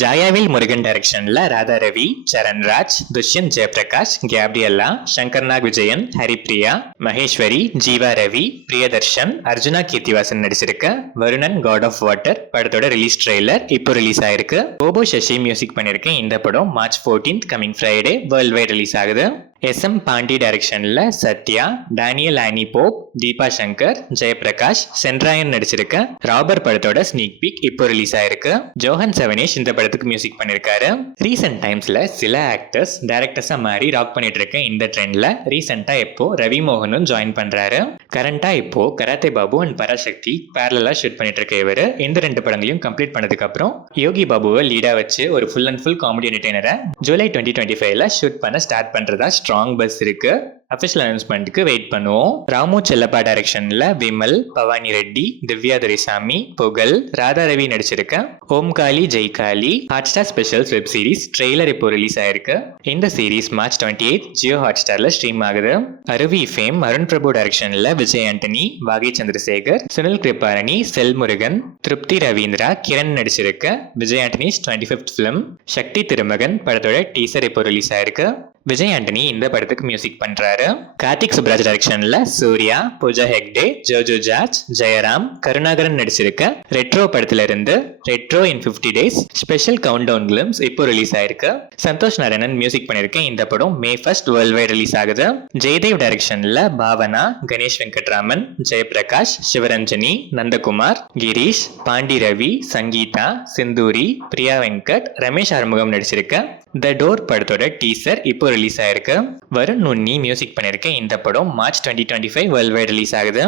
ஜாயாவில் முருகன் டைரக்ஷன்ல ராதா ரவி, சரண்ராஜ், துஷ்யந்த் ஜெயபிரகாஷ், கேப்ரியல்லா, சங்கர்நாக் விஜயன், ஹரிப்ரியா, மகேஸ்வரி, ஜீவா ரவி, பிரியதர்ஷன், அர்ஜுனா கீர்த்திவாசன் நடிச்சிருக்க Varunan god of water படத்தோட ரிலீஸ் ட்ரெய்லர் இப்போ ரிலீஸ் ஆயிருக்கு. போபோ சசி மியூசிக் பண்ணிருக்க இந்த படம் March 14th coming Friday worldwide release ஆகுது. SM பாண்டி டைரக்ஷன்ல Sathya, Daniel Annie Pope, Deepa Shankar, Jayaprakash, Sendrayan நடிச்சிருக்க ராபர் படத்தோட ஸ்னீக் பீக் இப்போ ரிலீஸ் ஆயிருக்கு. ஜோஹன் செவனேஷ் இந்த படத்துக்கு மியூசிக் பண்ணிருக்காரு. ரீசெண்ட் டைம்ஸ்ல சில ஆக்டர்ஸ் டைரக்டர்ஸா மாறி ராக் பண்ணிட்டு இருக்க இந்த ட்ரெண்ட்ல ரீசெண்டா இப்போ ரவி மோகனும் ஜாயின் பண்றாரு. கரண்டா இப்போ கராத்தே பாபு அண்ட் பராசக்தி பேரலா ஷூட் பண்ணிட்டு இருக்க இவரு இந்த 2 படங்களையும் கம்ப்ளீட் பண்ணதுக்கு அப்புறம் யோகி பாபுவை லீடா வச்சு ஒரு ஃபுல் அண்ட் ஃபுல் காமெடி என்டர்டெய்னரை ஜூலை 2025ல ஷூட் பண்ண ஸ்டார்ட் பண்றதா ஸ்ட்ராங் பஸ் இருக்கு. அபிஷியல் அனௌன்ஸ்மெண்ட்டுக்கு வெயிட் பண்ணுவோம். ராமு செல்லப்பா டைரக்ஷன்ல விமல், பவானி ரெட்டி, திவ்யா துரைசாமி, புகழ், ராதா ரவி நடிச்சிருக்க Om Kali Jai Kali Hotstar specials web series trailer இப்போ ரிலீஸ் ஆயிருக்கு. இந்த சீரிஸ் March 28 ஜியோ ஹாட் ஸ்டார்ல ஸ்ட்ரீம் ஆகுது. அருவி ஃபேம் அருண் பிரபு டைரக்ஷன்ல விஜய் ஆண்டனி, வாகை சந்திரசேகர், சுனில் கிருபாரணி, செல்முருகன், திருப்தி ரவீந்திரா, கிரண் நடிச்சிருக்க Vijay Antony's 25th film Sakthi Thirumagan படத்தோட டீசர் இப்போ ரிலீஸ் ஆயிருக்கு. விஜய் ஆண்டனி இந்த படத்துக்கு மியூசிக் பண்றாரு. கார்த்திக் சுப்ராஜ் டைரக்ஷன்ல சூர்யா, பூஜா ஹெக்டே, ஜோஜோ ஜார்ஜ், ஜெயராம், கருணாகரன் நடிச்சிருக்க ரெட்ரோ படத்துல இருந்து Retro in 50 days special countdown glimpse இப்போ ரிலீஸ் ஆயிருக்கு. சந்தோஷ் நாராயணன் மியூசிக் பண்ணிருக்க இந்த படம் May 1st world wide release ஆகுது. ஜெயதேவ் டைரக்ஷன்ல பாவனா, கணேஷ் வெங்கட்ராமன், ஜெயபிரகாஷ், சிவரஞ்சனி, நந்தகுமார், கிரீஷ், பாண்டி ரவி, சங்கீதா, சிந்தூரி, பிரியா வெங்கட், ரமேஷ் ஆறுமுகம் நடிச்சிருக்க த டோர் படத்தோட டீசர் இப்போ ரிலீஸ் ஆயிருக்கு. வருண் நுண்ணி மியூசிக் பண்ணிருக்க இந்த படம் March 2025 வேர்ல்ட் வைட் ரிலீஸ் ஆகுது.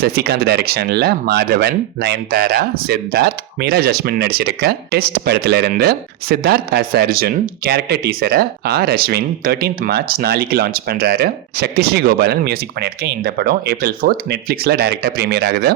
சசிகாந்த் டைரக்ஷன்ல மாதவன், நயன்தாரா, சித்தார்த், மீரா ஜஸ்மின் நடிச்சிருக்க டெஸ்ட் படத்துல இருந்து சித்தார்த் அஸ் அர்ஜுன் கேரக்டர் டீசரை அஸ்வின் 13th March நாளைக்கு லான்ச் பண்றாரு. சக்தி ஸ்ரீ கோபாலன் மியூசிக் பண்ணிருக்க இந்த படம் April 4th நெட்ஃபிளிக்ஸ்ல டைரக்டா பிரீமியர் ஆகுது.